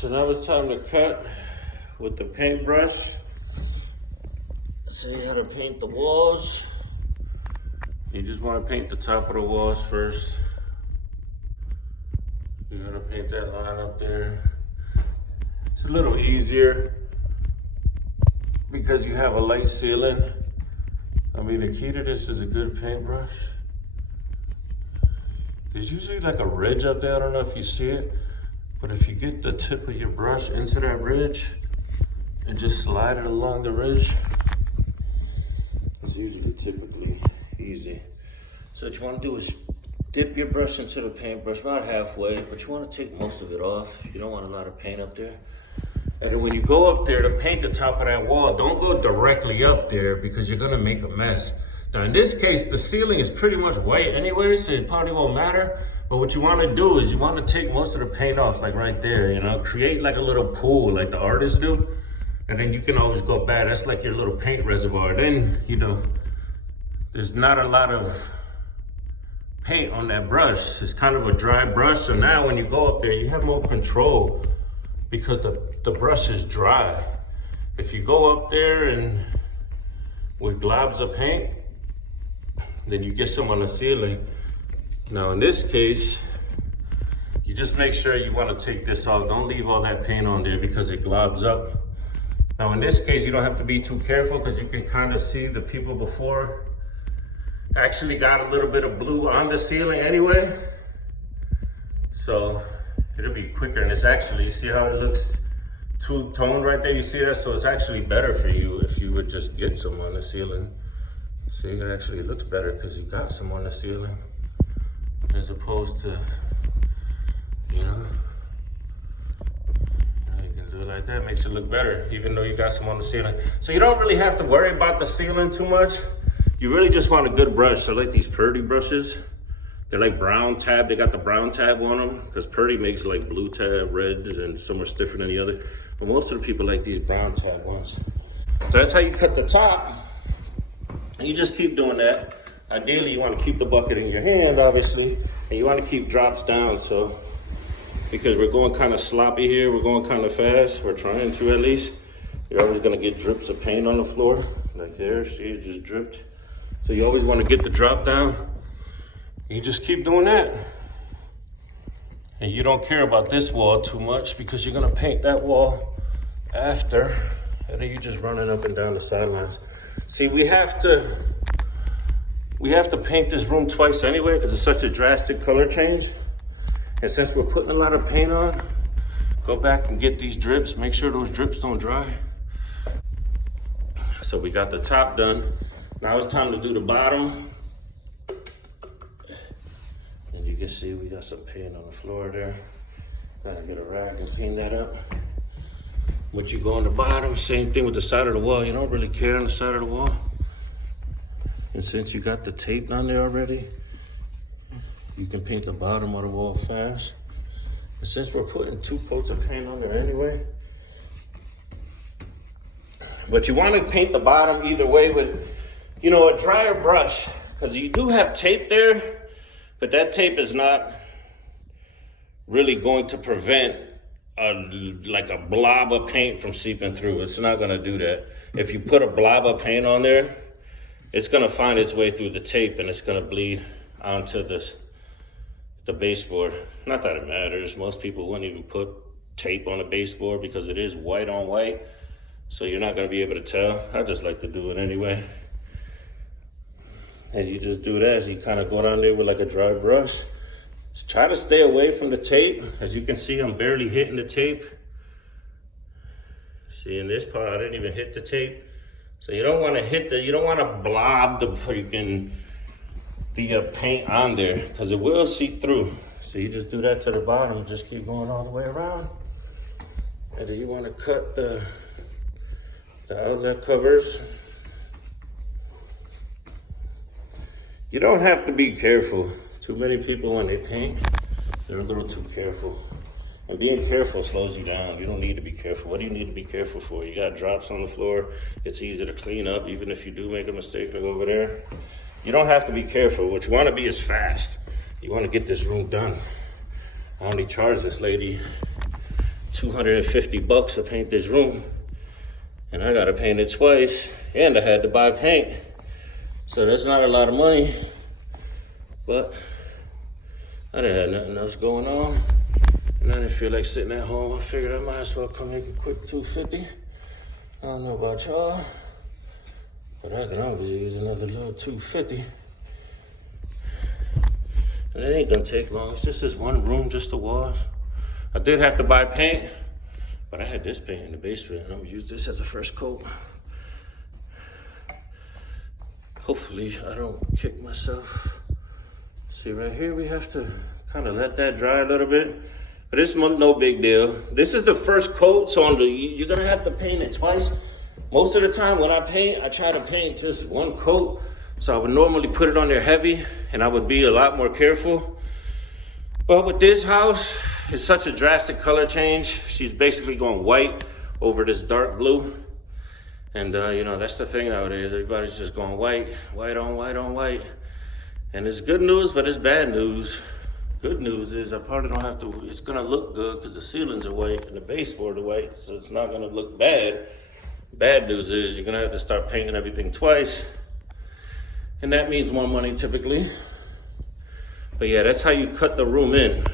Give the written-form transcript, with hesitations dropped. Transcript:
So now it's time to cut with the paintbrush. See how to paint the walls. You just want to paint the top of the walls first. You're gonna paint that line up there. It's a little easier because you have a light ceiling. I mean, the key to this is a good paintbrush. There's usually like a ridge up there. I don't know if you see it, but if you get the tip of your brush into that ridge and just slide it along the ridge, it's usually typically easy. So what you want to do is dip your brush into the paintbrush about halfway, but you want to take most of it off. You don't want a lot of paint up there. And then when you go up there to paint the top of that wall, don't go directly up there because you're gonna make a mess. Now in this case, the ceiling is pretty much white anyway, so it probably won't matter. But what you wanna do is you wanna take most of the paint off, like right there, you know, create like a little pool like the artists do. And then you can always go back. That's like your little paint reservoir. Then, you know, there's not a lot of paint on that brush. It's kind of a dry brush. So now when you go up there, you have more control because the brush is dry. If you go up there and with globs of paint, then you get some on the ceiling. Now in this case, you just make sure you want to take this off. Don't leave all that paint on there because it globs up. Now in this case, you don't have to be too careful because you can kind of see the people before actually got a little bit of blue on the ceiling anyway. So it'll be quicker, and it's actually, you see how it looks two-toned right there? You see that? So it's actually better for you if you would just get some on the ceiling. See, it actually looks better because you got some on the ceiling as opposed to, you know, you can do it like that, makes it look better even though you got some on the ceiling. So you don't really have to worry about the ceiling too much. You really just want a good brush. So like these Purdy brushes, they're like brown tab. They got the brown tab on them because Purdy makes like blue tab, reds, and some are stiffer than the other. But most of the people like these brown tab ones. So that's how you cut the top. And you just keep doing that. Ideally, you want to keep the bucket in your hand, obviously, and you want to keep drops down. So, because we're going kind of sloppy here, we're going kind of fast. We're trying to at least. You're always going to get drips of paint on the floor, like there. See, it just dripped. So you always want to get the drop down. You just keep doing that. And you don't care about this wall too much because you're gonna paint that wall after. And then you just running up and down the sidelines. See, we have to paint this room twice anyway because it's such a drastic color change. And since we're putting a lot of paint on, go back and get these drips. Make sure those drips don't dry. So we got the top done. Now it's time to do the bottom. And you can see we got some paint on the floor there. Gotta get a rag and clean that up. But you go on the bottom, same thing with the side of the wall. You don't really care on the side of the wall. And since you got the tape on there already, you can paint the bottom of the wall fast. And since we're putting 2 coats of paint on there anyway, but you want to paint the bottom either way with, you know, a drier brush, because you do have tape there, but that tape is not really going to prevent like a blob of paint from seeping through. It's not going to do that. If you put a blob of paint on there, it's going to find its way through the tape and it's going to bleed onto the baseboard. Not that it matters. Most people wouldn't even put tape on a baseboard because it is white on white. So you're not going to be able to tell. I just like to do it anyway. And you just do that as you kind of go down there with like a dry brush. Just try to stay away from the tape. As you can see, I'm barely hitting the tape. See, in this part, I didn't even hit the tape. So you don't want to you don't want to blob the freaking paint on there because it will seep through. So you just do that to the bottom, just keep going all the way around. And then you want to cut the outlet covers. You don't have to be careful. Too many people when they paint, they're a little too careful. And being careful slows you down. You don't need to be careful. What do you need to be careful for? You got drops on the floor. It's easy to clean up, even if you do make a mistake like over there. You don't have to be careful. What you want to be is fast. You want to get this room done. I only charged this lady $250 to paint this room. And I gotta paint it twice. And I had to buy paint. So that's not a lot of money. But I didn't have nothing else going on. And I didn't feel like sitting at home. I figured I might as well come make a quick $250. I don't know about y'all, but I can always use another little $250. And it ain't gonna take long. It's just this one room, just the walls. I did have to buy paint, but I had this paint in the basement, and I'm gonna use this as a first coat. Hopefully I don't kick myself. See right here, we have to kind of let that dry a little bit. But it's no big deal. This is the first coat, so you're gonna have to paint it twice. Most of the time when I paint, I try to paint just one coat. So I would normally put it on there heavy, and I would be a lot more careful. But with this house, it's such a drastic color change. She's basically going white over this dark blue. And you know, that's the thing nowadays. Everybody's just going white, white on white on white. And it's good news, but it's bad news. Good news is I probably don't have to, it's gonna look good because the ceilings are white and the baseboard are white, so it's not gonna look bad. Bad news is you're gonna have to start painting everything twice. And that means more money typically. But yeah, that's how you cut the room in.